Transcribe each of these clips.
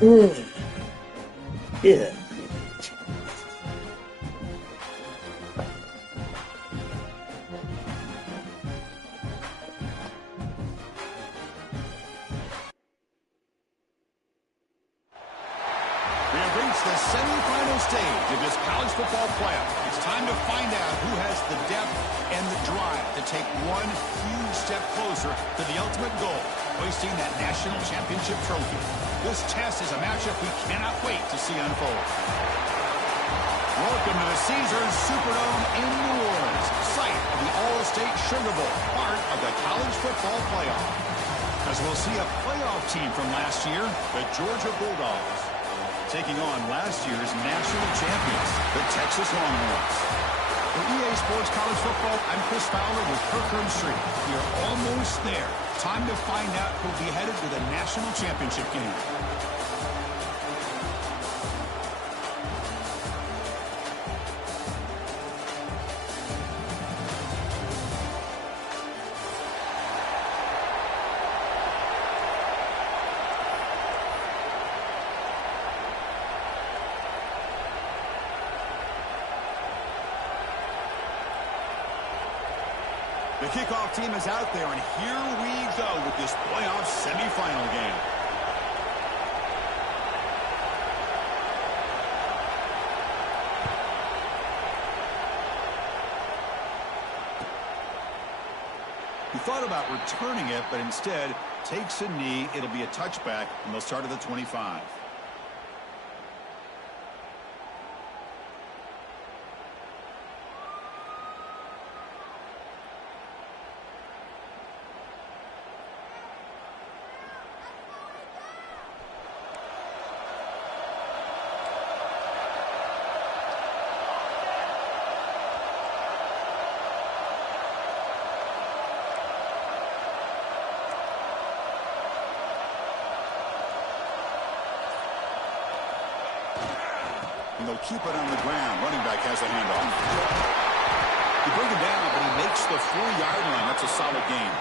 Yeah. We have reached the semifinal stage of this college football playoff. It's time to find out who has the depth and the drive to take one huge step closer to the ultimate goal, hoisting that national championship trophy. This test is a matchup we cannot wait to see unfold. Welcome to the Caesars Superdome in New Orleans, site of the All-State Sugar Bowl, part of the college football playoff. As we'll see a playoff team from last year, the Georgia Bulldogs, taking on last year's national champions, the Texas Longhorns. For EA Sports College Football, I'm Chris Fowler with Kirkland Street. We are almost there. Time to find out who'll be headed to the national championship game. The kickoff team is out there, and here we go with this playoff semifinal game. He thought about returning it, but instead takes a knee. It'll be a touchback, and they'll start at the 25. And they'll keep it on the ground. Running back has the handoff. He brings him down, but he makes the 4-yard line. That's a solid gain.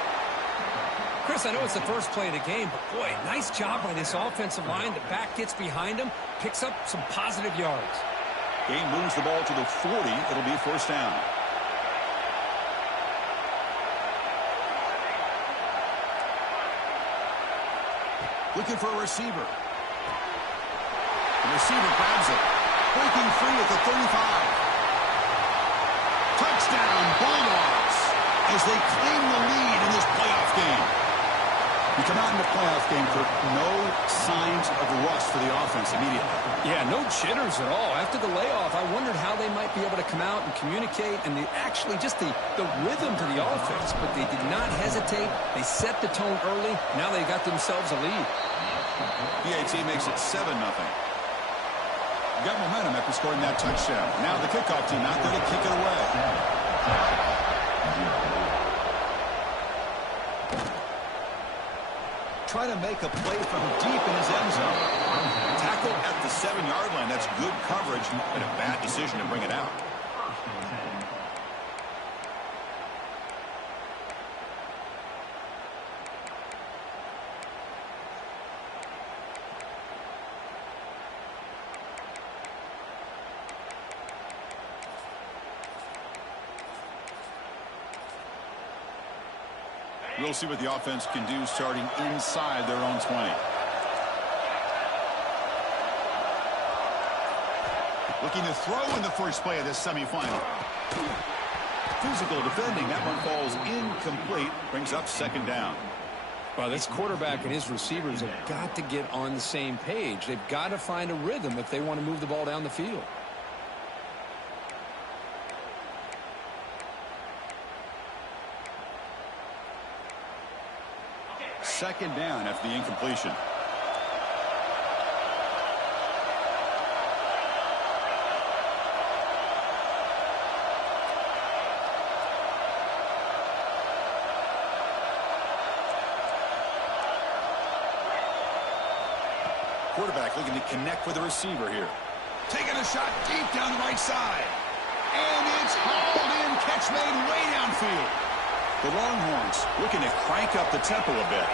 Chris, I know it's the first play of the game, but boy, nice job by this offensive line. The back gets behind him, picks up some positive yards. Gain moves the ball to the 40. It'll be first down. Looking for a receiver. The receiver grabs it. Breaking free at the 35. Touchdown, Bulldogs, as they claim the lead in this playoff game. You come out in the playoff game for no signs of rust for the offense immediately. Yeah, no jitters at all. After the layoff, I wondered how they might be able to come out and communicate and actually just the rhythm to the offense. But they did not hesitate. They set the tone early. Now they got themselves a lead. PAT makes it 7-0. Got momentum after scoring that touchdown. Now the kickoff team out there to kick it away. Try to make a play from deep in his end zone. Tackle at the 7-yard line. That's good coverage, but a bad decision to bring it out. We'll see what the offense can do starting inside their own 20. Looking to throw in the first play of this semifinal. Physical defending. That one falls incomplete. Brings up second down. Well, this quarterback and his receivers have got to get on the same page. They've got to find a rhythm if they want to move the ball down the field. Second down after the incompletion. Quarterback looking to connect with the receiver here. Taking a shot deep down the right side. And it's hauled in. Catch made way downfield. The Longhorns looking to crank up the tempo a bit.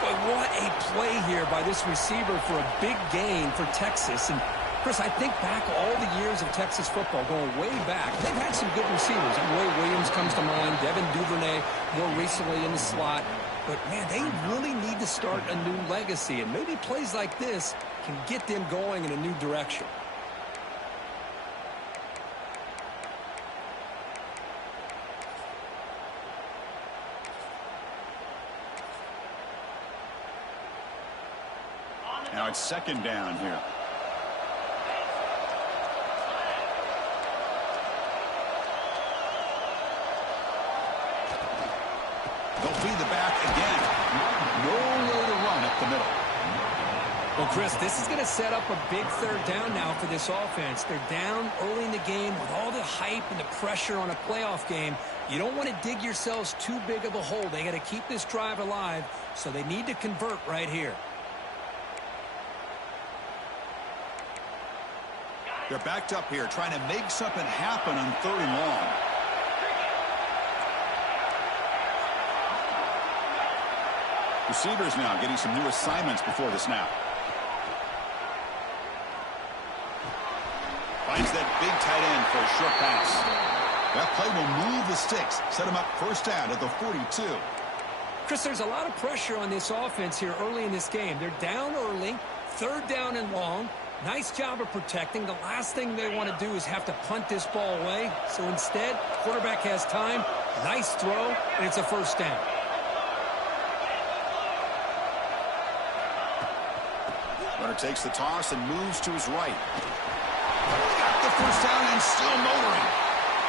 Boy, what a play here by this receiver for a big gain for Texas. And Chris, I think back all the years of Texas football, going way back, they've had some good receivers. Roy Williams comes to mind, Devin Duvernay more recently in the slot. But, man, they really need to start a new legacy. And maybe plays like this can get them going in a new direction. Now it's second down here. They'll feed the back again. Nowhere to run up the middle. Well, Chris, this is going to set up a big third down now for this offense. They're down early in the game with all the hype and the pressure on a playoff game. You don't want to dig yourselves too big of a hole. They got to keep this drive alive, so they need to convert right here. They're backed up here, trying to make something happen on 3rd and long. Receivers now getting some new assignments before the snap. Finds that big tight end for a short pass. That play will move the sticks, set him up first down at the 42. Chris, there's a lot of pressure on this offense here early in this game. They're down early, 3rd down and long. Nice job of protecting. The last thing they want to do is have to punt this ball away. So instead, quarterback has time, nice throw, and it's a first down. Runner takes the toss and moves to his right. Got the first down and still motoring.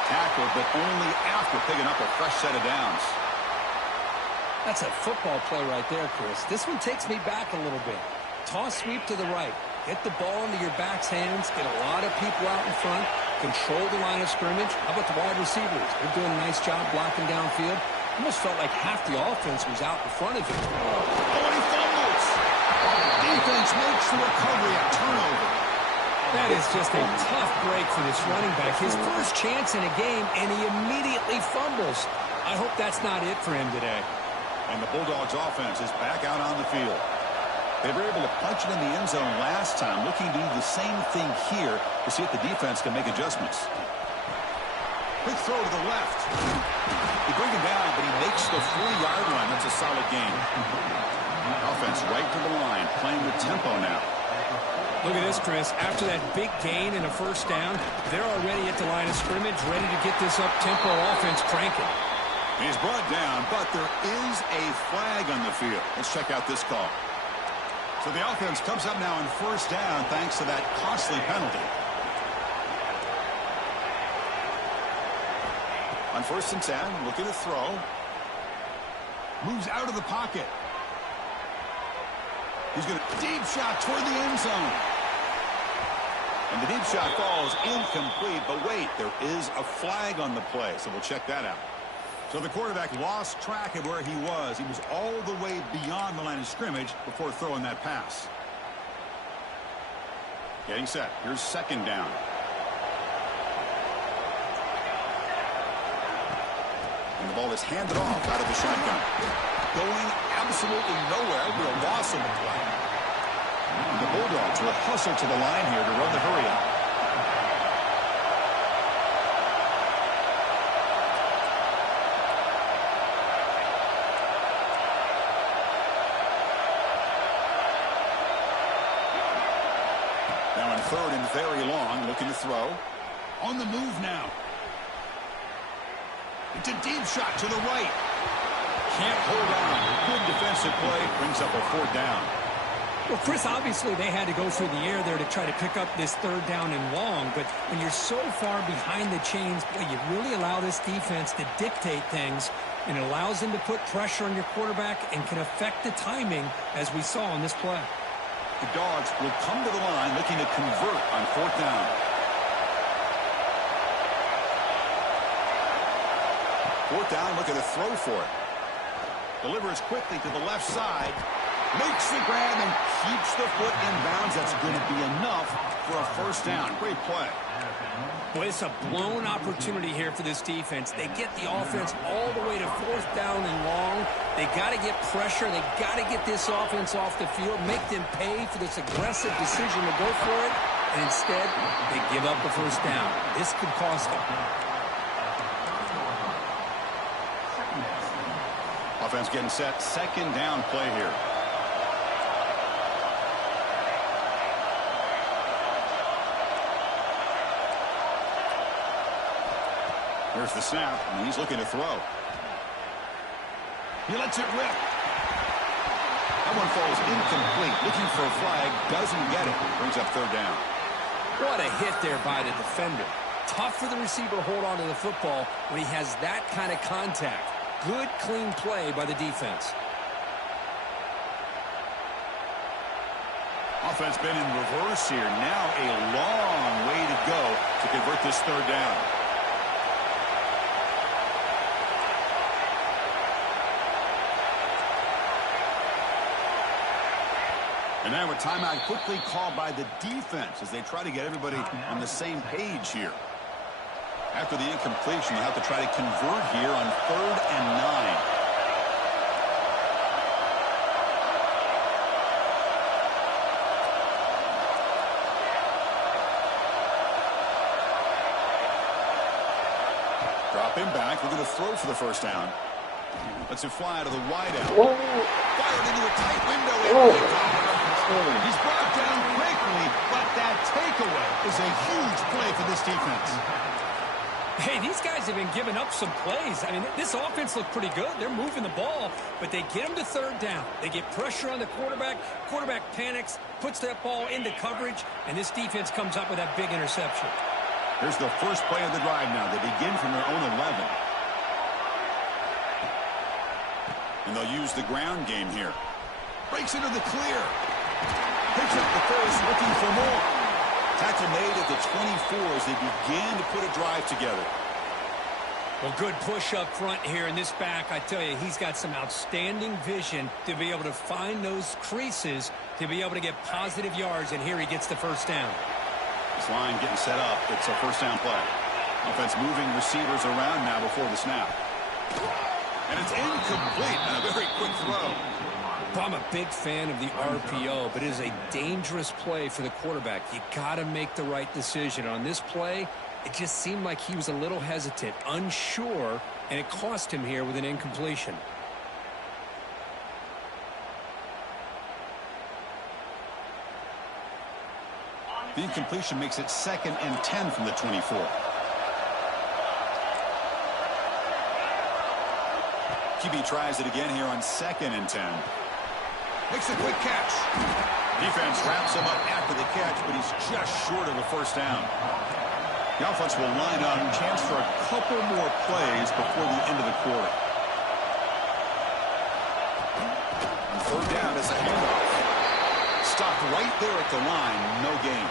Tackled, but only after picking up a fresh set of downs. That's a football play right there, Chris. This one takes me back a little bit. Toss sweep to the right. Get the ball into your back's hands. Get a lot of people out in front. Control the line of scrimmage. How about the wide receivers? They're doing a nice job blocking downfield. Almost felt like half the offense was out in front of him. Oh, and he fumbles. Defense makes the recovery a turnover. That is just a tough break for this running back. His first chance in a game, and he immediately fumbles. I hope that's not it for him today. And the Bulldogs offense is back out on the field. They were able to punch it in the end zone last time, looking to do the same thing here to see if the defense can make adjustments. Quick throw to the left. They bring him down, but he makes the 40-yard line. That's a solid gain. Offense right to the line, playing with tempo now. Look at this, Chris. After that big gain and a first down, they're already at the line of scrimmage, ready to get this up-tempo offense cranking. He's brought down, but there is a flag on the field. Let's check out this call. So the offense comes up now on first down thanks to that costly penalty. On 1st and 10, looking to throw. Moves out of the pocket. He's going to deep shot toward the end zone. And the deep shot falls incomplete, but wait, there is a flag on the play, so we'll check that out. So the quarterback lost track of where he was. He was all the way beyond the line of scrimmage before throwing that pass. Getting set. Here's second down. And the ball is handed off out of the shotgun. Going absolutely nowhere. Real loss on the play. And the Bulldogs will hustle to the line here to run the hurry-up. Now in 3rd and very long, looking to throw. On the move now. It's a deep shot to the right. Can't hold on. Good defensive play. Brings up a 4th down. Well, Chris, obviously they had to go through the air there to try to pick up this 3rd down and long. But when you're so far behind the chains, boy, you really allow this defense to dictate things. And it allows them to put pressure on your quarterback and can affect the timing, as we saw on this play. The Dogs will come to the line looking to convert on 4th down. Fourth down, look at the throw for it. Delivers quickly to the left side. Makes the grab and keeps the foot in bounds. That's going to be enough for a first down. Great play. Boy, it's a blown opportunity here for this defense. They get the offense all the way to fourth down and long. They got to get pressure. They got to get this offense off the field, make them pay for this aggressive decision to go for it. And instead, they give up the first down. This could cost them. Offense getting set. Second down play here. Here's the snap, and he's looking to throw. He lets it rip. That one falls incomplete. Looking for a flag, doesn't get it. Brings up third down. What a hit there by the defender. Tough for the receiver to hold on to the football when he has that kind of contact. Good, clean play by the defense. Offense been in reverse here. Now a long way to go to convert this third down. And now a timeout quickly called by the defense as they try to get everybody on the same page here. After the incompletion, you have to try to convert here on 3rd and 9. Drop him back. We're going to throw for the first down. Lets it fly to the wideout. Fired into a tight window. He's brought down quickly, but that takeaway is a huge play for this defense. Hey, these guys have been giving up some plays. I mean, this offense looked pretty good. They're moving the ball, but they get him to third down. They get pressure on the quarterback. Quarterback panics, puts that ball into coverage, and this defense comes up with that big interception. Here's the first play of the drive now. They begin from their own 11. And they'll use the ground game here. Breaks into the clear. Picks up the first, looking for more. Tackle made at the 24 as they began to put a drive together. Well, good push up front here in this back. I tell you, he's got some outstanding vision to be able to find those creases, to be able to get positive yards, and here he gets the first down. This line getting set up. It's a first down play. Offense moving receivers around now before the snap. And it's incomplete and a very quick throw. I'm a big fan of the RPO, but it is a dangerous play for the quarterback. You got to make the right decision. On this play, it just seemed like he was a little hesitant, unsure, and it cost him here with an incompletion. The incompletion makes it 2nd and 10 from the 24. QB tries it again here on 2nd and 10. Makes a quick catch. Defense wraps him up after the catch, but he's just short of a first down. The offense will line up. Chance for a couple more plays before the end of the quarter. And third down is a handoff. Stopped right there at the line. No gain.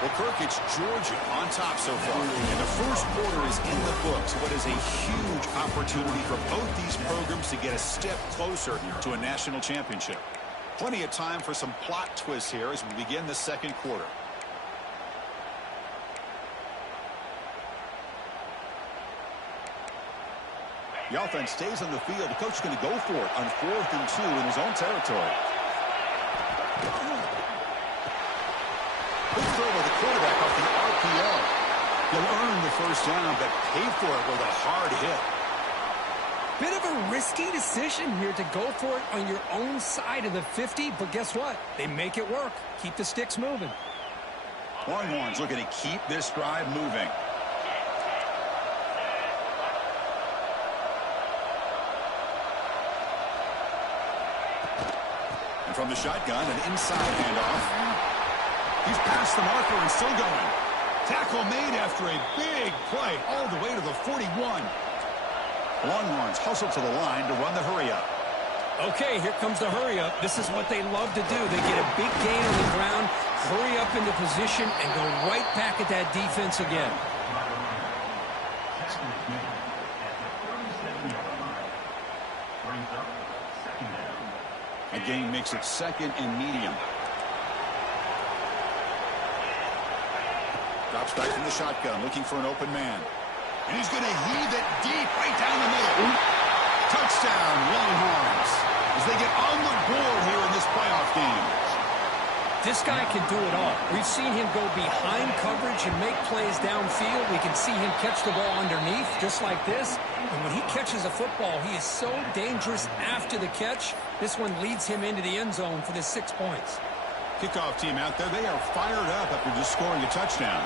Well, Kirk, it's Georgia on top so far. And the first quarter is in the books. What is a huge opportunity for both these programs to get a step closer to a national championship. Plenty of time for some plot twists here as we begin the second quarter. The offense stays on the field. The coach is going to go for it on 4th and 2 in his own territory. Good throw by the quarterback off the RPO. He'll earn the first down, but pay for it with a hard hit. Bit of a risky decision here to go for it on your own side of the 50, but guess what? They make it work. Keep the sticks moving. Longhorns looking to keep this drive moving. And from the shotgun, an inside handoff. He's past the marker and still going. Tackle made after a big play all the way to the 41. Longhorns hustle to the line to run the hurry-up. Okay, here comes the hurry-up. This is what they love to do. They get a big gain on the ground, hurry up into position, and go right back at that defense again. A gain makes it 2nd and medium. Drops back from the shotgun, looking for an open man. And he's going to heave it deep right down the middle. Touchdown, Longhorns, as they get on the board here in this playoff game. This guy can do it all. We've seen him go behind coverage and make plays downfield. We can see him catch the ball underneath, just like this. And when he catches a football, he is so dangerous after the catch. This one leads him into the end zone for the 6 points. Kickoff team out there, they are fired up after just scoring a touchdown.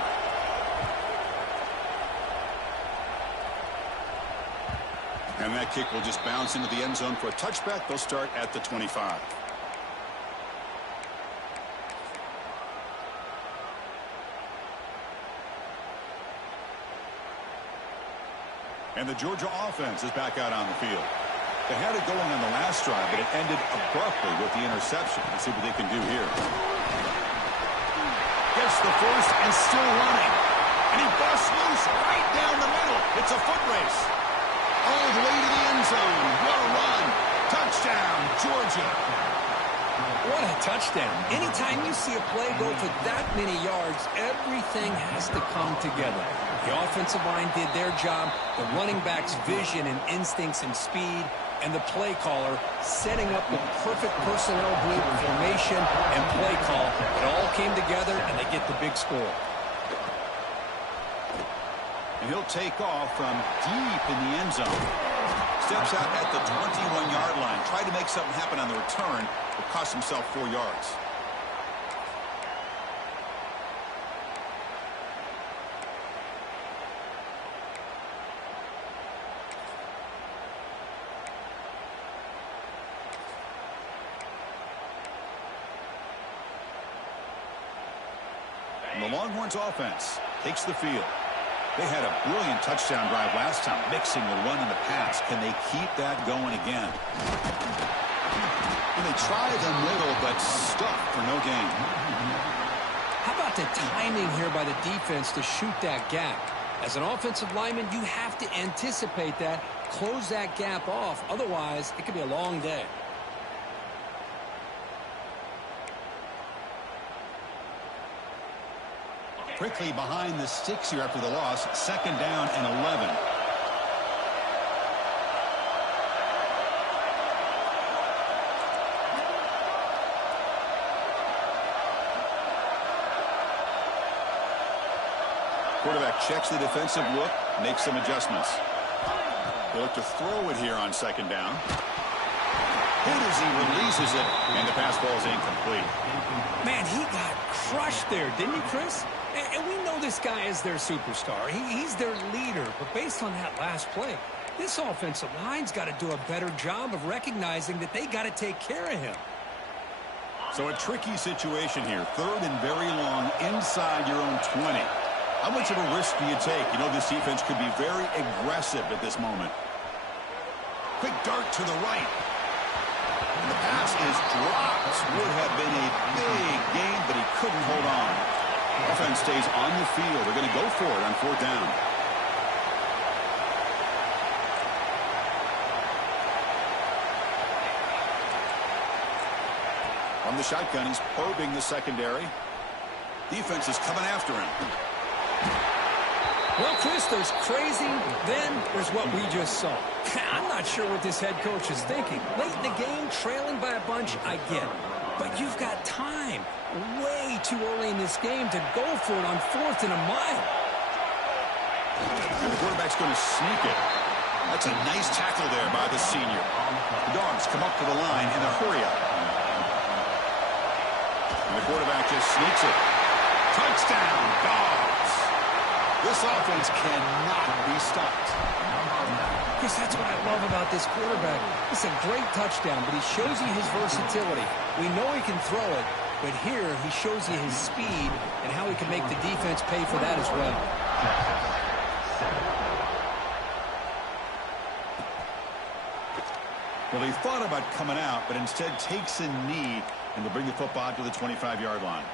And that kick will just bounce into the end zone for a touchback. They'll start at the 25. And the Georgia offense is back out on the field. They had it going on the last drive, but it ended abruptly with the interception. Let's see what they can do here. Gets the first and still running. And he busts loose right down the middle. It's a foot race. All the way to the end zone. What a run. Touchdown, Georgia. What a touchdown. Anytime you see a play go for that many yards, everything has to come together. The offensive line did their job, the running back's vision and instincts and speed, and the play caller setting up the perfect personnel group, formation, and play call. It all came together, and they get the big score. And he'll take off from deep in the end zone. Steps out at the 21-yard line. Tried to make something happen on the return, but cost himself 4 yards. And the Longhorns offense takes the field. They had a brilliant touchdown drive last time, mixing the run and the pass. Can they keep that going again? And they try the middle, but stuck for no gain. How about the timing here by the defense to shoot that gap? As an offensive lineman, you have to anticipate that, close that gap off. Otherwise, it could be a long day. Quickly behind the sticks here after the loss. 2nd down and 11. Quarterback checks the defensive look, makes some adjustments. They look to throw it here on 2nd down. Hit as he releases it, and the pass ball is incomplete. Man, he got crushed there, didn't he, Chris? And we know this guy is their superstar. He's their leader. But based on that last play, this offensive line's got to do a better job of recognizing that they got to take care of him. So a tricky situation here. 3rd and very long inside your own 20. How much of a risk do you take? You know this defense could be very aggressive at this moment. Quick dart to the right. And the pass is dropped. Would have been a big gain, but he couldn't hold on. Offense stays on the field. They're going to go for it on 4th down. From the shotgun, he's probing the secondary. Defense is coming after him. Well, Chris, there's crazy, then there's what we just saw. I'm not sure what this head coach is thinking. Late in the game, trailing by a bunch, I get it. But you've got time, way too early in this game, to go for it on 4th and a mile. And the quarterback's going to sneak it. That's a nice tackle there by the senior. The Dawgs come up to the line in a hurry-up. And the quarterback just sneaks it. Touchdown, Dawgs. This offense cannot be stopped. Chris, that's what I love about this quarterback. It's a great touchdown, but he shows you his versatility. We know he can throw it, but here he shows you his speed and how he can make the defense pay for that as well. Well, he thought about coming out, but instead takes a knee and will bring the football to the 25-yard line.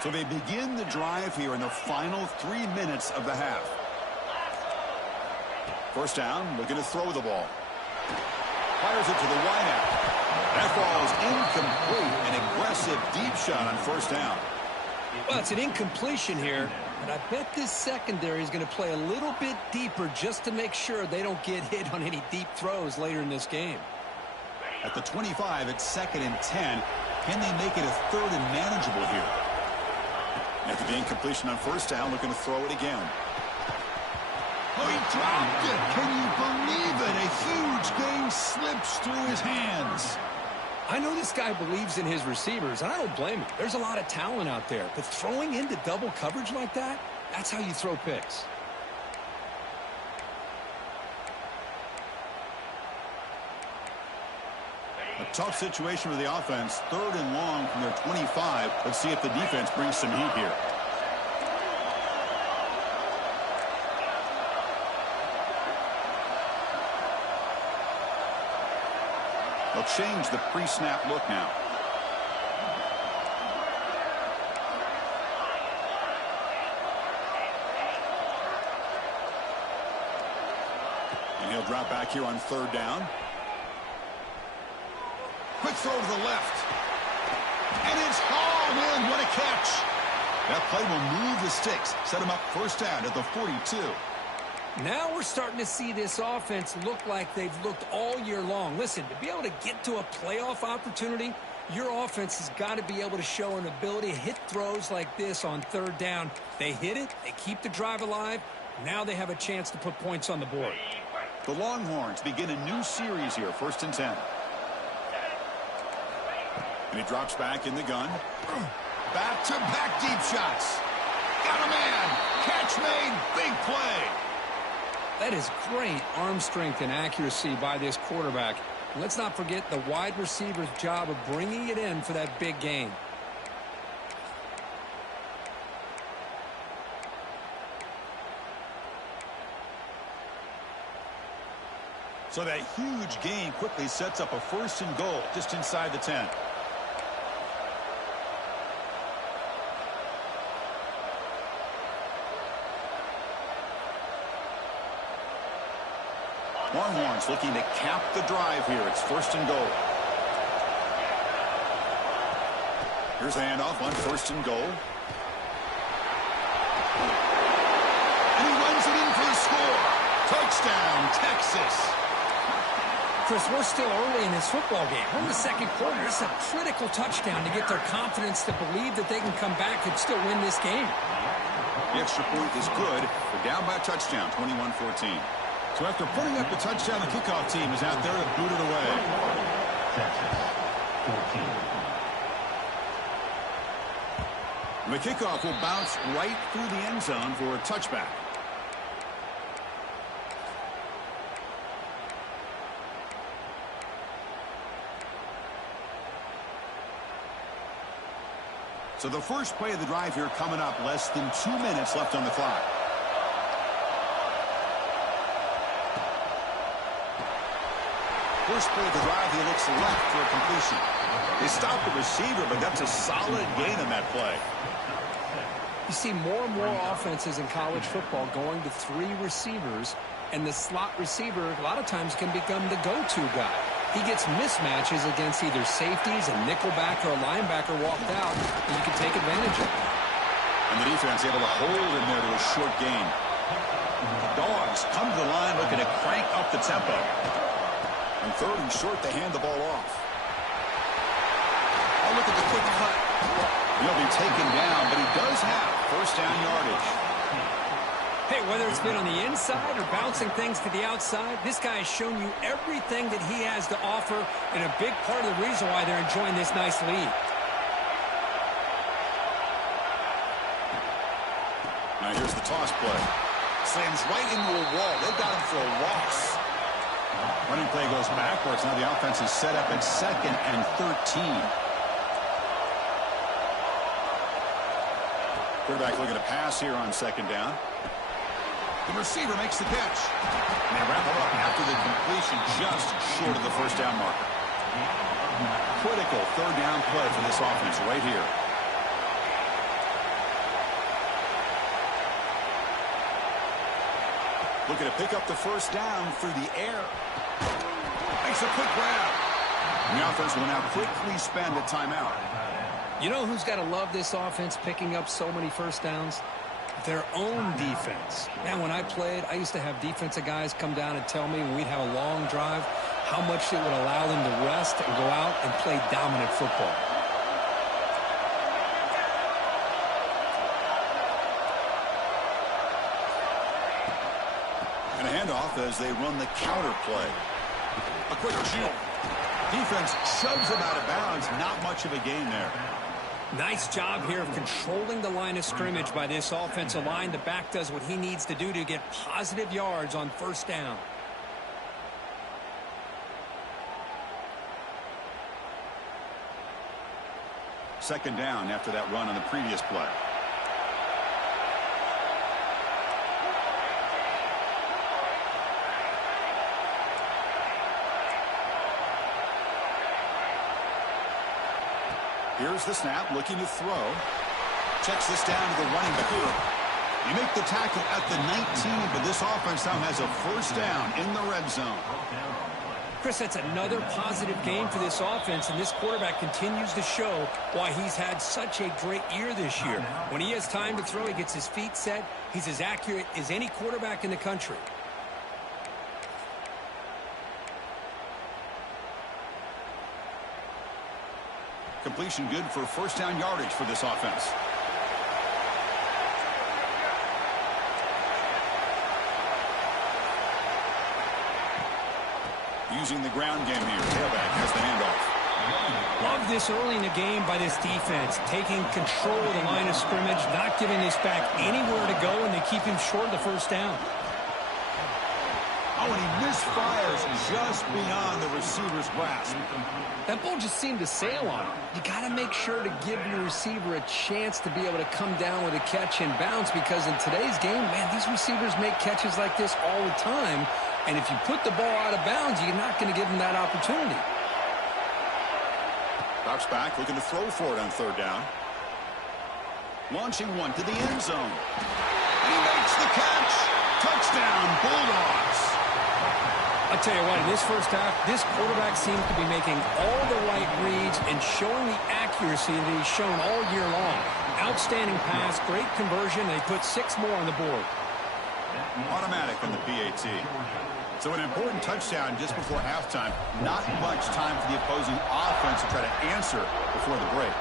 So they begin the drive here in the final 3 minutes of the half. First down, looking to throw the ball. Fires it to the wideout. That ball is incomplete. An aggressive deep shot on first down. Well, it's an incompletion here, but I bet this secondary is going to play a little bit deeper just to make sure they don't get hit on any deep throws later in this game. At the 25, it's 2nd and 10. Can they make it a 3rd and manageable here? After the incompletion on first down, looking to throw it again. Oh, he dropped it. Can you believe it? A huge game slips through his hands. I know this guy believes in his receivers, and I don't blame him. There's a lot of talent out there, but throwing into double coverage like that, that's how you throw picks. A tough situation for the offense. 3rd and long from their 25. Let's see if the defense brings some heat here. They'll change the pre-snap look now. And he'll drop back here on 3rd down. Quick throw to the left. And it's hauled in. What a catch. That play will move the sticks. Set him up first down at the 42. Now we're starting to see this offense look like they've looked all year long. Listen, to be able to get to a playoff opportunity, your offense has got to be able to show an ability to hit throws like this on 3rd down. They hit it. They keep the drive alive. Now they have a chance to put points on the board. The Longhorns begin a new series here, 1st and 10. And he drops back in the gun. Back-to-back deep shots. Got a man. Catch made. Big play. That is great arm strength and accuracy by this quarterback. Let's not forget the wide receiver's job of bringing it in for that big gain. So that huge gain quickly sets up a 1st and goal just inside the 10. Longhorns looking to cap the drive here. It's 1st and goal. Here's a handoff on 1st and goal. And he runs it in for the score. Touchdown, Texas. Chris, we're still early in this football game. We're in the 2nd quarter. It's a critical touchdown to get their confidence to believe that they can come back and still win this game. The extra point is good. They're down by a touchdown, 21-14. So after putting up the touchdown, the kickoff team is out there to boot it away. The kickoff will bounce right through the end zone for a touchback. So the first play of the drive here coming up, less than 2 minutes left on the clock. First play of the drive, he looks left for a completion. They stopped the receiver, but that's a solid gain on that play. You see more and more offenses in college football going to 3 receivers, and the slot receiver a lot of times can become the go-to guy. He gets mismatches against either safeties, a nickelback, or a linebacker walked out, and you can take advantage of it. And the defense able to hold him there to a short gain. The Dawgs come to the line looking to crank up the tempo. And 3rd and short, they hand the ball off. Oh, look at the quick cut. He'll be taken down, but he does have 1st down yardage. Hey, whether it's been on the inside or bouncing things to the outside, this guy has shown you everything that he has to offer, and a big part of the reason why they're enjoying this nice lead. Now here's the toss play. Slams right into a wall. They've got him for a loss. Running play goes backwards. Now the offense is set up at 2nd and 13. Quarterback looking to pass here on 2nd down. The receiver makes the catch. And they wrap it up after the completion just short of the 1st down marker. Critical 3rd down play for this offense right here. Looking to pick up the first down through the air. Makes a quick grab. The offense will now quickly spend a timeout. You know who's got to love this offense picking up so many first downs? Their own defense. Man, when I played, I used to have defensive guys come down and tell me when we'd have a long drive how much it would allow them to rest and go out and play dominant football. And a handoff as they run the counter play. A quick shoot. Defense shoves him out of bounds. Not much of a gain there. Nice job here of controlling the line of scrimmage by this offensive line. The back does what he needs to do to get positive yards on first down. Second down after that run on the previous play. Here's the snap, looking to throw. Checks this down to the running back. You make the tackle at the 19, but this offense now has a first down in the red zone. Chris, that's another positive game for this offense, and this quarterback continues to show why he's had such a great year this year. When he has time to throw, he gets his feet set. He's as accurate as any quarterback in the country. Completion good for first down yardage for this offense. Using the ground game here. Tailback has the handoff. Love this early in the game by this defense. Taking control of the line of scrimmage, not giving this back anywhere to go, and they keep him short of the first down. Oh, and he misfires just beyond the receiver's grasp. That ball just seemed to sail on him. You got to make sure to give your receiver a chance to be able to come down with a catch and bounce, because in today's game, man, these receivers make catches like this all the time. And if you put the ball out of bounds, you're not going to give them that opportunity. Drops back, looking to throw for it on third down. Launching one to the end zone. And he makes the catch. Touchdown, Bulldogs. I'll tell you what, in this first half, this quarterback seems to be making all the right reads and showing the accuracy that he's shown all year long. Outstanding pass, great conversion. They put 6 more on the board. Automatic on the PAT. So an important touchdown just before halftime. Not much time for the opposing offense to try to answer before the break.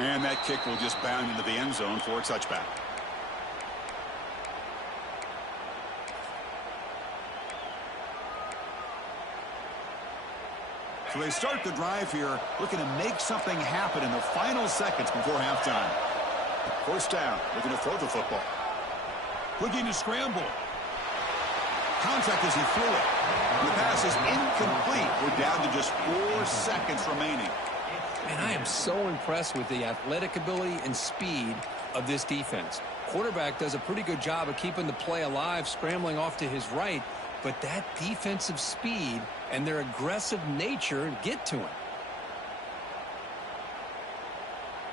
And that kick will just bound into the end zone for a touchback. So they start the drive here, looking to make something happen in the final seconds before halftime. First down, looking to throw the football. Looking to scramble. Contact as he threw it. The pass is incomplete. We're down to just 4 seconds remaining. Man, I am so impressed with the athletic ability and speed of this defense. Quarterback does a pretty good job of keeping the play alive, scrambling off to his right, but that defensive speed and their aggressive nature get to him.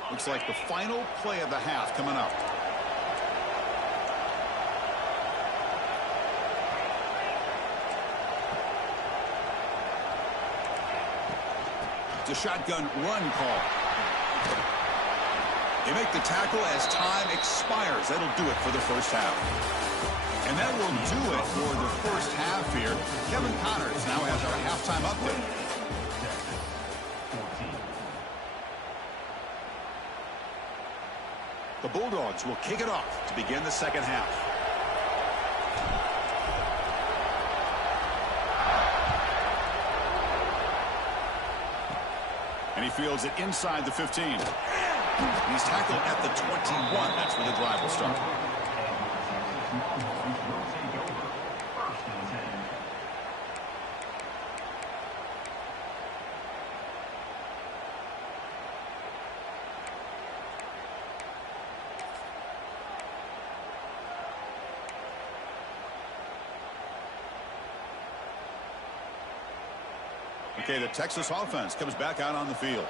Looks like the final play of the half coming up. It's a shotgun run call. They make the tackle as time expires. That'll do it for the first half. And that will do it for the first half here. Kevin Connors now has our halftime update. The Bulldogs will kick it off to begin the second half. And he fields it inside the 15. He's tackled at the 21. That's where the drive will start. Okay, the Texas offense comes back out on the field.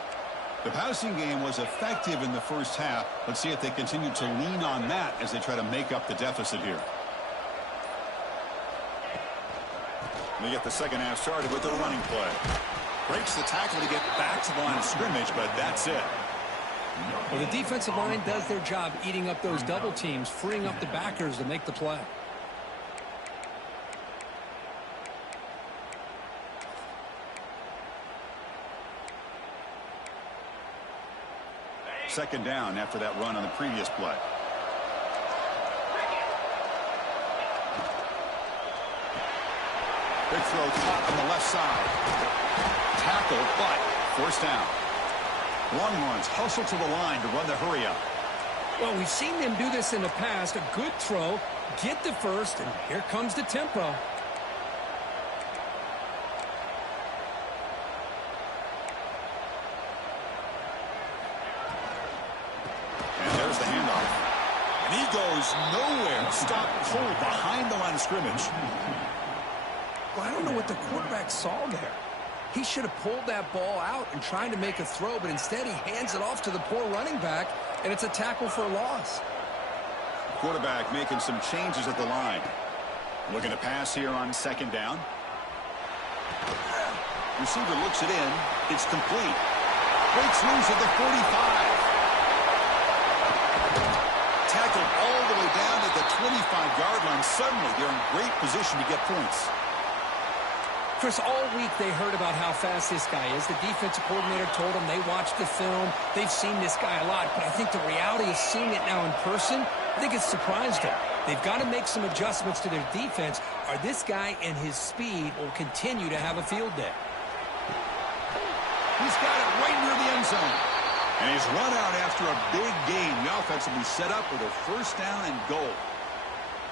The passing game was effective in the first half. Let's see if they continue to lean on that as they try to make up the deficit here. They get the second half started with the running play. Breaks the tackle to get back to the line of scrimmage, but that's it. Well, the defensive line does their job eating up those double teams, freeing up the backers to make the play. Second down after that run on the previous play. Big throw caught on the left side. Tackle, but forced down. Longhorns hustle to the line to run the hurry up. Well, we've seen them do this in the past. A good throw, get the first, and here comes the tempo. And he goes nowhere. Stopped cold behind the line of scrimmage. Well, I don't know what the quarterback saw there. He should have pulled that ball out and tried to make a throw, but instead he hands it off to the poor running back, and it's a tackle for a loss. Quarterback making some changes at the line. Looking to pass here on second down. Receiver looks it in. It's complete. Breaks loose at the 45. Tackled all the way down to the 25-yard line. Suddenly, they're in great position to get points. Chris, all week they heard about how fast this guy is. The defensive coordinator told them they watched the film. They've seen this guy a lot. But I think the reality of seeing it now in person, I think it's surprised them. They've got to make some adjustments to their defense, or this guy and his speed will continue to have a field day. He's got it right near the end zone. And he's run out after a big gain. The offense will be set up with a first down and goal.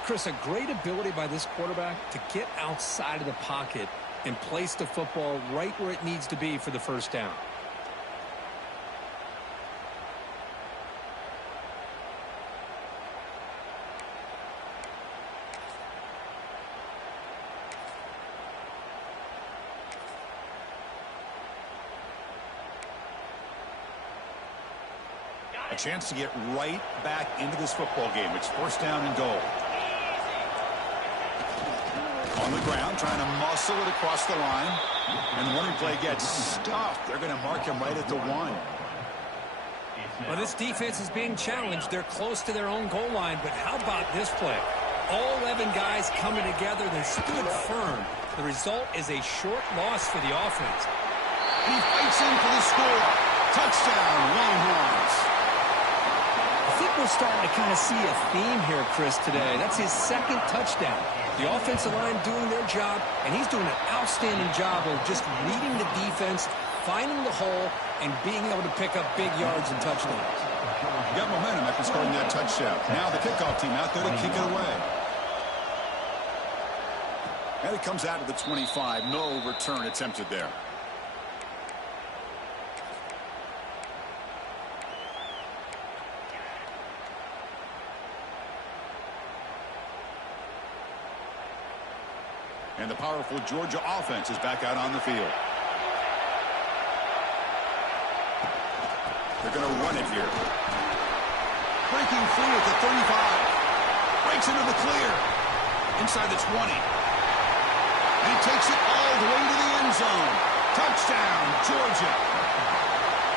Chris, a great ability by this quarterback to get outside of the pocket and place the football right where it needs to be for the first down. A chance to get right back into this football game. It's first down and goal. On the ground, trying to muscle it across the line. And the running play gets stuffed. They're going to mark him right at the 1. Well, this defense is being challenged. They're close to their own goal line, but how about this play? All 11 guys coming together. They stood firm. The result is a short loss for the offense. He fights in for the score. Touchdown, Longhorns. I think we're starting to kind of see a theme here, Chris, today. That's his second touchdown. The offensive line doing their job, and he's doing an outstanding job of just reading the defense, finding the hole, and being able to pick up big yards and touchdowns. You got momentum after scoring that touchdown. Now the kickoff team out there to kick it away. And it comes out to the 25. No return attempted there. And the powerful Georgia offense is back out on the field. They're going to run it here. Breaking free at the 35. Breaks into the clear. Inside the 20. And he takes it all the way to the end zone. Touchdown, Georgia.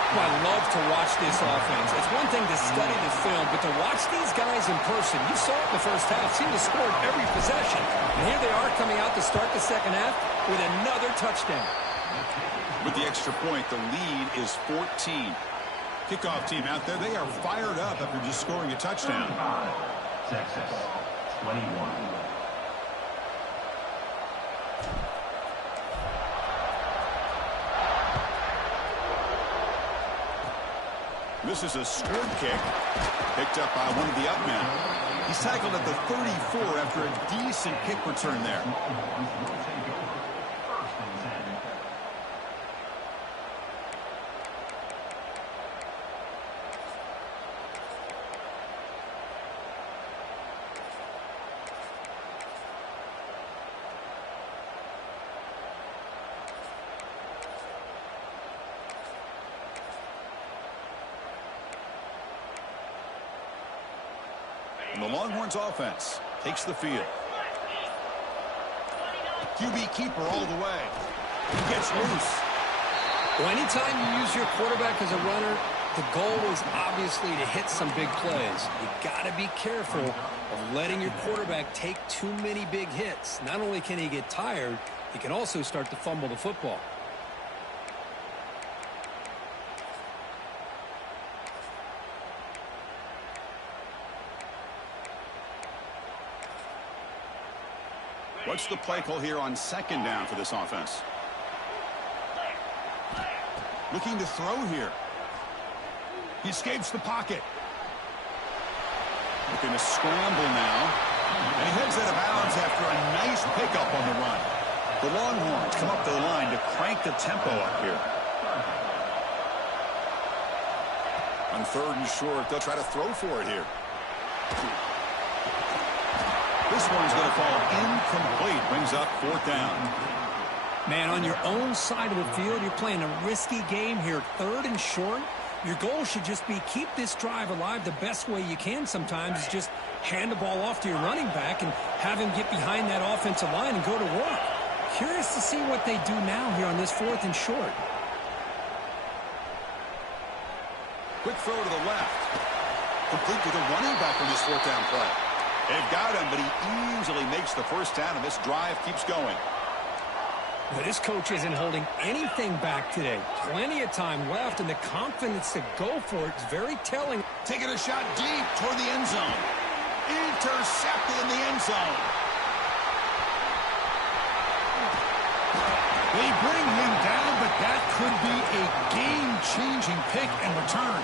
Well, I love to watch this offense. It's one thing to study the film, but to watch these guys in person, you saw it in the first half, seemed to score every possession. And here they are coming out to start the second half with another touchdown. With the extra point, the lead is 14. Kickoff team out there, they are fired up after just scoring a touchdown. Texas, 21. This is a squib kick picked up by one of the up men. He's tackled at the 34 after a decent kick return there. And the Longhorns offense takes the field. QB keeper all the way. He gets loose. Well, anytime you use your quarterback as a runner, the goal is obviously to hit some big plays. You got to be careful of letting your quarterback take too many big hits. Not only can he get tired, he can also start to fumble the football. What's the play call here on second down for this offense? Looking to throw here. He escapes the pocket. Looking to scramble now. And he heads out of bounds after a nice pickup on the run. The Longhorns come up to the line to crank the tempo up here. On third and short, they'll try to throw for it here. This one's going to fall incomplete. Brings up fourth down. Man, on your own side of the field, you're playing a risky game here. Third and short. Your goal should just be keep this drive alive the best way you can sometimes. Is just hand the ball off to your running back and have him get behind that offensive line and go to work. Curious to see what they do now here on this fourth and short. Quick throw to the left. Complete to the running back on this fourth down play. They've got him, but he easily makes the first down, and this drive keeps going. Well, this coach isn't holding anything back today. Plenty of time left, and the confidence to go for it is very telling. Taking a shot deep toward the end zone. Intercepted in the end zone. They bring him down, but that could be a game-changing pick and return.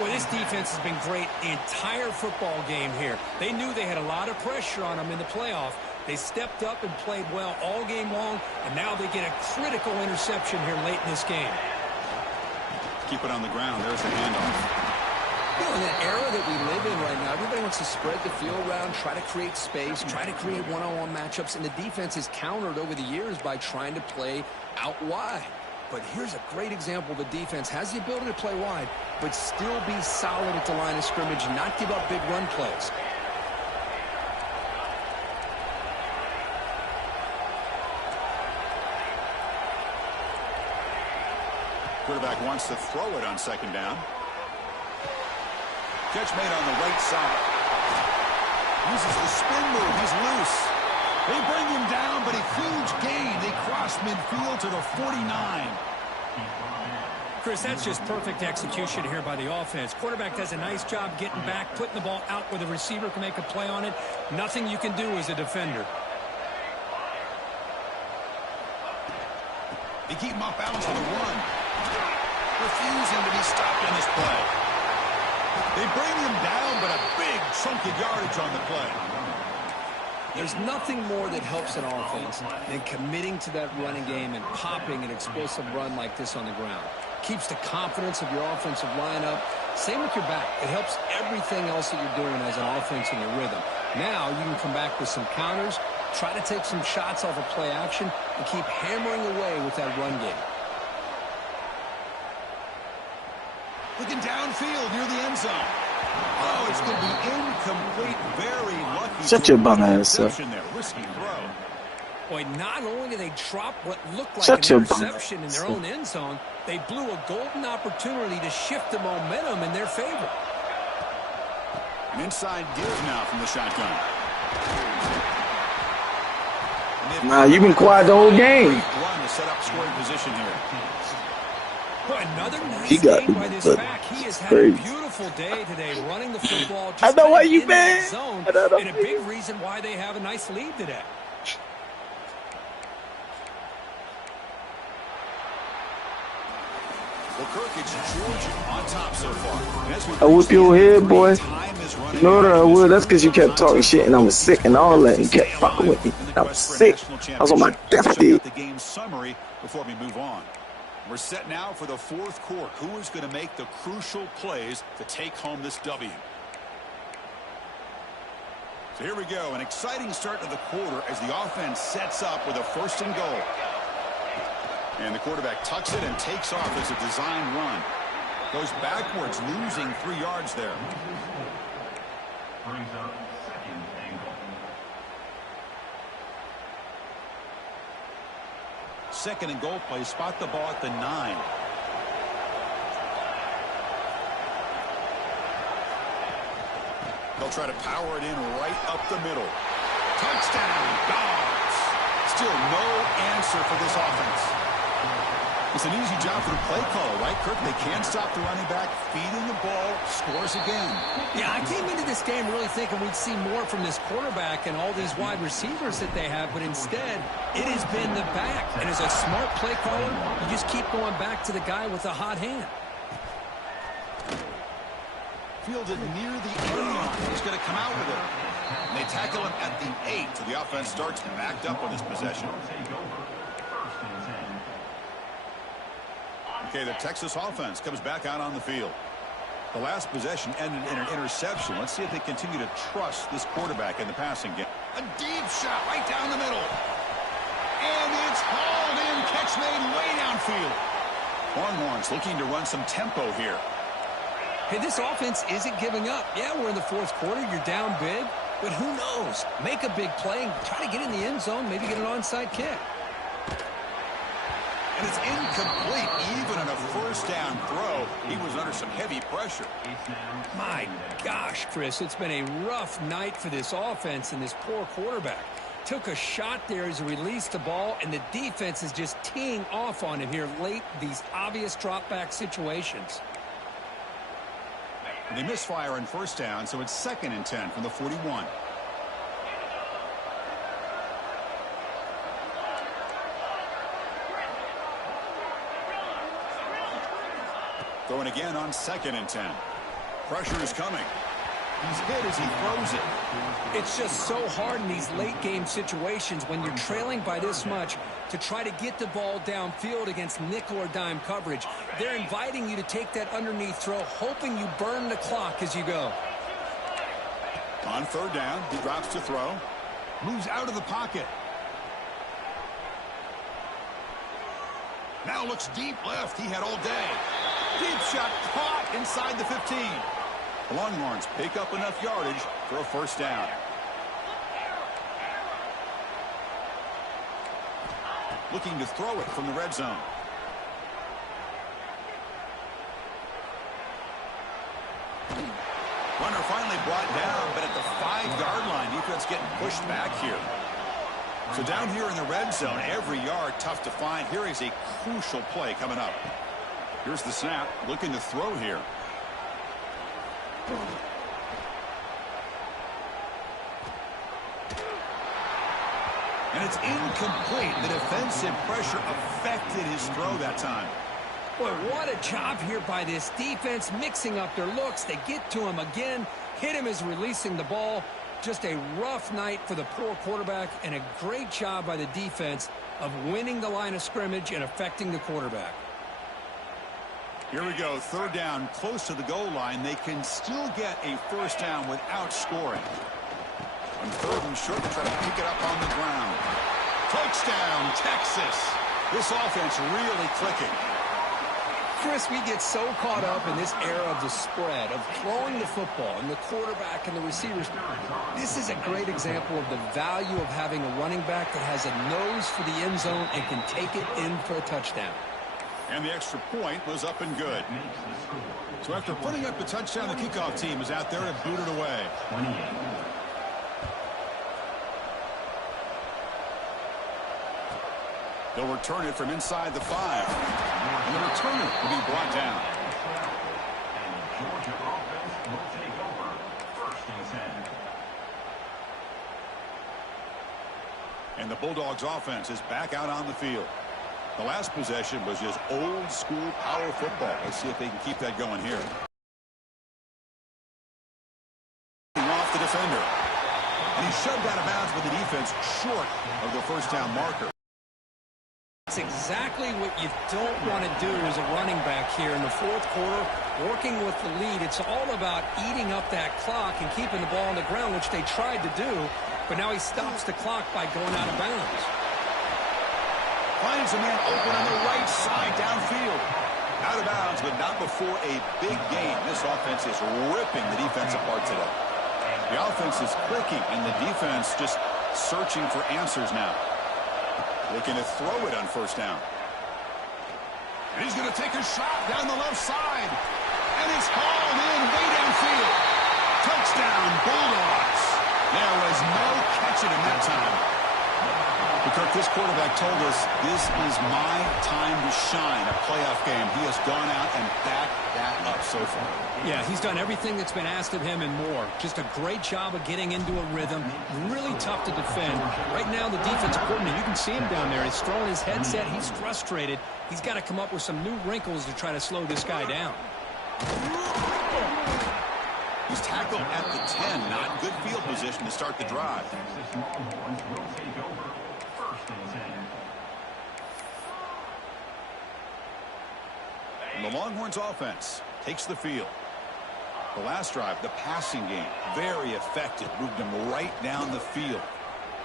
Well, this defense has been great the entire football game here. They knew they had a lot of pressure on them in the playoff. They stepped up and played well all game long, and now they get a critical interception here late in this game. Keep it on the ground. There's the handoff. You know, in the era that we live in right now, everybody wants to spread the field around, try to create space, try to create one-on-one matchups, and the defense is countered over the years by trying to play out wide. But here's a great example. The defense has the ability to play wide, but still be solid at the line of scrimmage and not give up big run plays. Quarterback wants to throw it on second down. Catch made on the right side. Uses the spin move. He's loose. They bring him down, but a huge gain. They cross midfield to the 49. Chris, that's just perfect execution here by the offense. Quarterback does a nice job getting back, putting the ball out where the receiver can make a play on it. Nothing you can do as a defender. They keep him off balance for the run. Refusing to be stopped in this play. They bring him down, but a big chunk of yardage on the play. There's nothing more that helps an offense than committing to that running game and popping an explosive run like this on the ground. Keeps the confidence of your offensive lineup. Same with your back. It helps everything else that you're doing as an offense in your rhythm. Now you can come back with some counters, try to take some shots off of play action, and keep hammering away with that run game. Looking downfield near the end zone. Oh, it's going to be incomplete. Very lucky. Shut your bum ass up. Risky throw. Boy, not only did they drop what looked like Shut an your bum interception in ass their up. own end zone, they blew a golden opportunity to shift the momentum in their favor. An inside give now from the shotgun. Nah, you've been quiet the whole game. Run to set up scoring position here. Boy, another nice He got game by this back. He has had crazy. a beautiful day today running the football. Just I know why kinda you in that mad. zone, I know and a big reason why they have a nice lead today. Well, Kirk, it's Georgia on top so far. And as we I whip your head, boy. time is running No, out. I would. That's because you kept talking shit and I was sick and all that. You kept fucking with me. I was sick. I was on my deathbed. The game summary before we move on. We're set now for the fourth quarter. Who is going to make the crucial plays to take home this W? So here we go. An exciting start to the quarter as the offense sets up with a first and goal. And the quarterback tucks it and takes off as a design run. Goes backwards, losing 3 yards there. brings up second and goal. Second and goal play. Spot the ball at the 9. They'll try to power it in right up the middle. Touchdown, Dawgs. Still no answer for this offense. It's an easy job for the play caller, right, Kirk? They can't stop the running back, feeding the ball, scores again. Yeah, I came into this game really thinking we'd see more from this quarterback and all these wide receivers that they have, but instead, it has been the back. And as a smart play caller, you just keep going back to the guy with a hot hand. Fielded near the end line. He's going to come out with it. And they tackle him at the 8, so the offense starts backed up on this possession. Okay, the Texas offense comes back out on the field. The last possession ended in an interception. Let's see if they continue to trust this quarterback in the passing game. A deep shot right down the middle. And it's hauled in. Catch made way downfield. Longhorns looking to run some tempo here. Hey, this offense isn't giving up. Yeah, we're in the fourth quarter. You're down big. But who knows? Make a big play and try to get in the end zone, maybe get an onside kick. And it's incomplete. Even on a first down throw, he was under some heavy pressure. My gosh, Chris, it's been a rough night for this offense and this poor quarterback. Took a shot there as he released the ball, and the defense is just teeing off on him here late, these obvious drop-back situations. They misfire on first down, so it's 2nd and 10 from the 41. Throwing again on 2nd and 10. Pressure is coming. He's hit as he throws it. It's just so hard in these late game situations when you're trailing by this much to try to get the ball downfield against nickel or dime coverage. They're inviting you to take that underneath throw, hoping you burn the clock as you go. On 3rd down, he drops to throw. Moves out of the pocket. Now looks deep left. He had all day. Deep shot caught inside the 15. The Longhorns pick up enough yardage for a first down. Looking to throw it from the red zone. Runner finally brought down, but at the 5-yard line, defense getting pushed back here. So down here in the red zone, every yard tough to find. Here is a crucial play coming up. Here's the snap, looking to throw here. And it's incomplete. The defensive pressure affected his throw that time. Boy, what a job here by this defense, mixing up their looks. They get to him again, hit him as releasing the ball. Just a rough night for the poor quarterback, and a great job by the defense of winning the line of scrimmage and affecting the quarterback. Here we go, 3rd down, close to the goal line. They can still get a first down without scoring. On 3rd and short, they try to pick it up on the ground. Touchdown, Texas. This offense really clicking. Chris, we get so caught up in this era of the spread, of throwing the football, and the quarterback and the receivers. This is a great example of the value of having a running back that has a nose for the end zone and can take it in for a touchdown. And the extra point was up and good. So after putting up the touchdown, the kickoff team is out there to boot it away. 28. They'll return it from inside the 5. And the returner will be brought down. And the Georgia offense will take over 1st and 10. And the Bulldogs offense is back out on the field. The last possession was just old school power football. Let's see if they can keep that going here. Off the defender. And he's shoved out of bounds with the defense short of the first down marker. That's exactly what you don't want to do as a running back here in the fourth quarter, working with the lead. It's all about eating up that clock and keeping the ball on the ground, which they tried to do, but now he stops the clock by going out of bounds. Finds a man open on the right side downfield. Out of bounds, but not before a big gain. This offense is ripping the defense apart today. And The offense is clicking, and the defense just searching for answers now. Looking to throw it on first down. And he's going to take a shot down the left side. And it's hauled in way downfield. Touchdown, Bulldogs. There was no catching him that time. But Kirk, this quarterback told us this is my time to shine, a playoff game. He has gone out and backed that up so far. Yeah, he's done everything that's been asked of him and more. Just a great job of getting into a rhythm. Really tough to defend. Right now, the defensive coordinator, you can see him down there. He's throwing his headset. He's frustrated. He's got to come up with some new wrinkles to try to slow this guy down. He's tackled at the 10. Not good field position to start the drive. And the Longhorns offense takes the field. The last drive, the passing game, very effective. Moved them right down the field.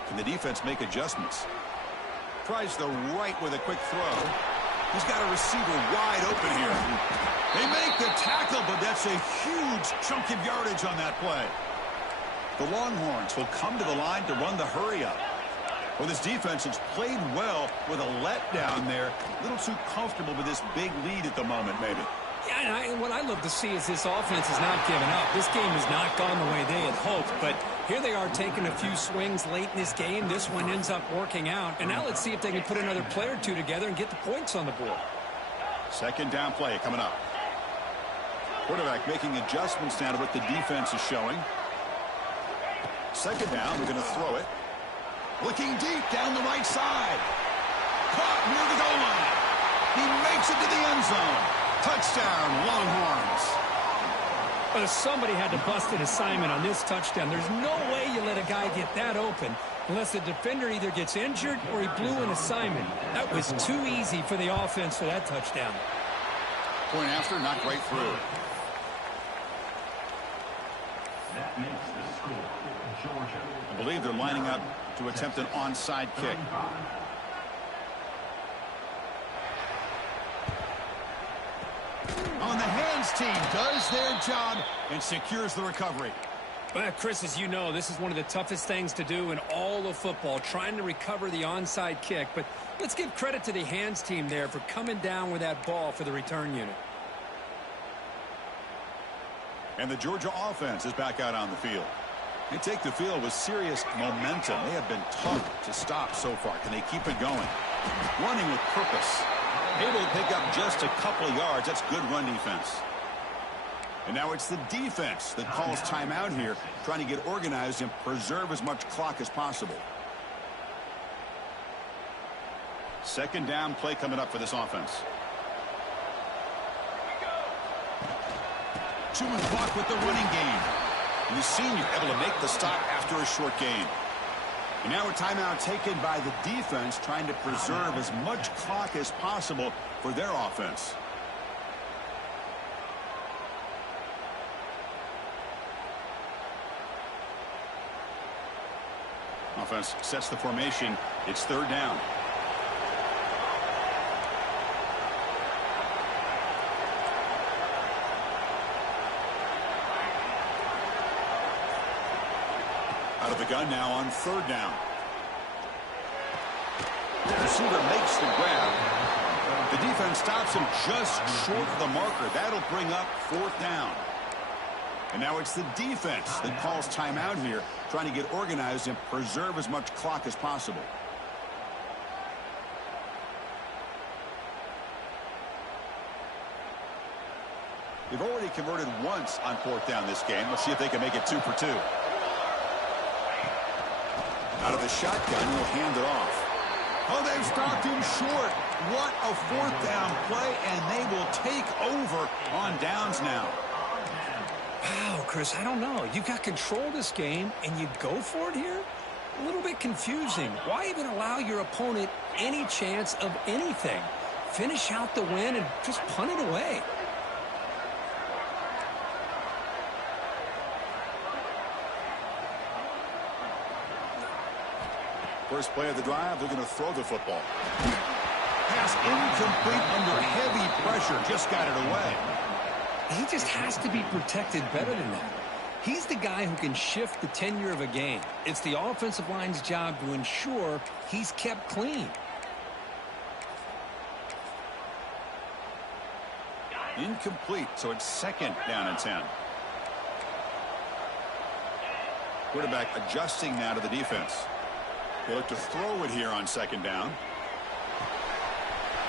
Can the defense make adjustments? Tries the right with a quick throw. He's got a receiver wide open here. They make the tackle, but that's a huge chunk of yardage on that play. The Longhorns will come to the line to run the hurry up. Well, this defense has played well with a letdown there. A little too comfortable with this big lead at the moment, maybe. Yeah, and what I love to see is this offense is not giving up. This game has not gone the way they had hoped, but here they are taking a few swings late in this game. This one ends up working out, and now let's see if they can put another play or two together and get the points on the board. Second down play coming up. Quarterback making adjustments now to what the defense is showing. Second down, we're going to throw it. Looking deep down the right side. Caught near the goal line. He makes it to the end zone. Touchdown, Longhorns. Well, somebody had to bust an assignment on this touchdown. There's no way you let a guy get that open unless the defender either gets injured or he blew an assignment. That was too easy for the offense for that touchdown. Point after, not right through. That makes the score. Georgia. I believe they're lining up to attempt an onside kick. On the hands team does their job and secures the recovery. Well, Chris, as you know, this is one of the toughest things to do in all of football, trying to recover the onside kick. But let's give credit to the hands team there for coming down with that ball for the return unit. And the Georgia offense is back out on the field. They take the field with serious momentum. They have been tough to stop so far. Can they keep it going? Running with purpose. Able to pick up just a couple of yards. That's good run defense. And now it's the defense that calls timeout here, trying to get organized and preserve as much clock as possible. Second down play coming up for this offense. Chewing clock with the running game. And the senior able to make the stop after a short gain. And now a timeout taken by the defense, trying to preserve as much clock as possible for their offense. Offense sets the formation. It's third down. Out of the gun now on third down. The receiver makes the grab. The defense stops him just short of the marker. That'll bring up fourth down. And now it's the defense that calls timeout here, trying to get organized and preserve as much clock as possible. They've already converted once on fourth down this game. Let's see if they can make it 2 for 2. Out of the shotgun, he'll hand it off. Oh, they've stopped him short. What a fourth down play, and they will take over on downs now. Wow, Chris, I don't know. You got control of this game, and you go for it here? A little bit confusing. Why even allow your opponent any chance of anything? Finish out the win and just punt it away. First play of the drive, they're going to throw the football. Pass incomplete under heavy pressure. Just got it away. He just has to be protected better than that. He's the guy who can shift the tenure of a game. It's the offensive line's job to ensure he's kept clean. Incomplete, so it's 2nd down and 10. Quarterback adjusting now to the defense. They look to throw it here on 2nd down.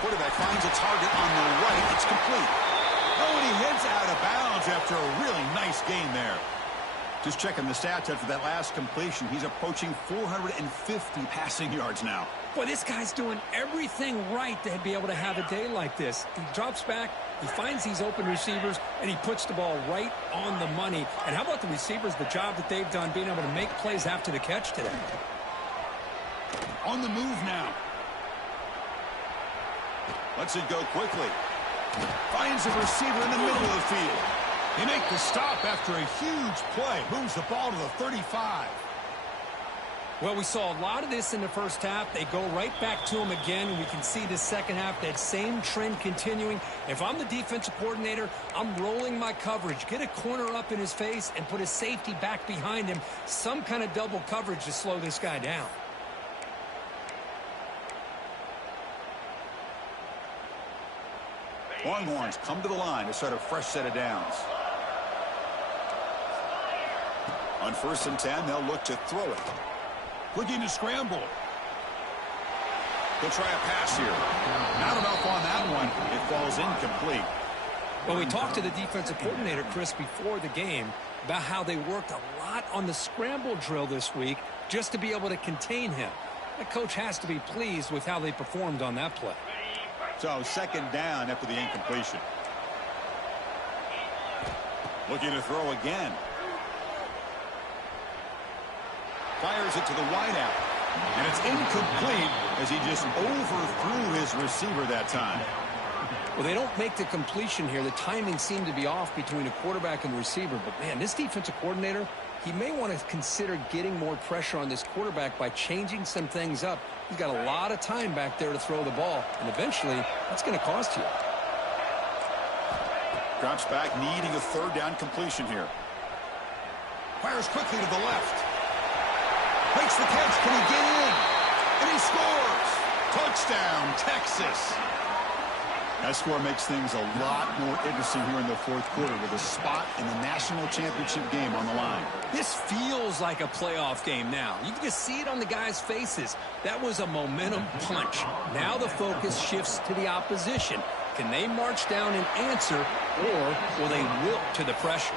Quarterback finds a target on the right. It's complete. Oh, and he heads out of bounds after a really nice gain there. Just checking the stats after that last completion. He's approaching 450 passing yards now. Boy, this guy's doing everything right to be able to have a day like this. He drops back, he finds these open receivers, and he puts the ball right on the money. And how about the receivers, the job that they've done being able to make plays after the catch today? On the move now. Lets it go quickly. Finds a receiver in the middle of the field. They make the stop after a huge play. Moves the ball to the 35. Well, we saw a lot of this in the first half. They go right back to him again, and we can see the second half, that same trend continuing. If I'm the defensive coordinator, I'm rolling my coverage. Get a corner up in his face and put a safety back behind him. Some kind of double coverage to slow this guy down. Longhorns come to the line to start a fresh set of downs. On 1st and 10, they'll look to throw it. Looking to scramble. He'll try a pass here. Not enough on that one. It falls incomplete. Well, we talked to the defensive coordinator, Chris, before the game about how they worked a lot on the scramble drill this week just to be able to contain him. The coach has to be pleased with how they performed on that play. So 2nd down after the incompletion. Looking to throw again. Fires it to the wideout. And it's incomplete as he just overthrew his receiver that time. Well, they don't make the completion here. The timing seemed to be off between a quarterback and the receiver. But, man, this defensive coordinator, he may want to consider getting more pressure on this quarterback by changing some things up. He's got a lot of time back there to throw the ball, and eventually that's going to cost you. Drops back, needing a 3rd down completion here. Fires quickly to the left. Makes the catch. Can he get in? And he scores. Touchdown, Texas. That score makes things a lot more interesting here in the 4th quarter with a spot in the national championship game on the line. This feels like a playoff game now. You can just see it on the guys' faces. That was a momentum punch. Now the focus shifts to the opposition. Can they march down and answer, or will they wilt to the pressure?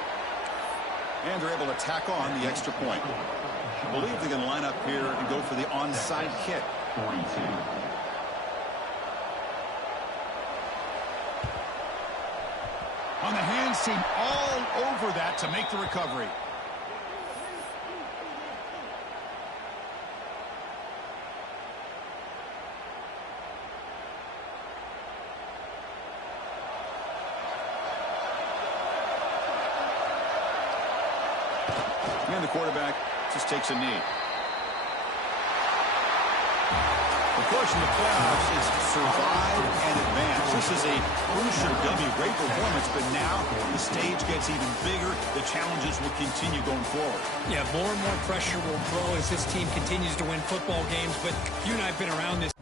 And they're able to tack on the extra point. I believe they can line up here and go for the onside kick. 42. On the hands team all over that to make the recovery. And the quarterback just takes a knee. The course in the playoffs is survive and advance. This is a crucial W. Great performance, but now the stage gets even bigger. The challenges will continue going forward. Yeah, more and more pressure will grow as this team continues to win football games, but you and I have been around this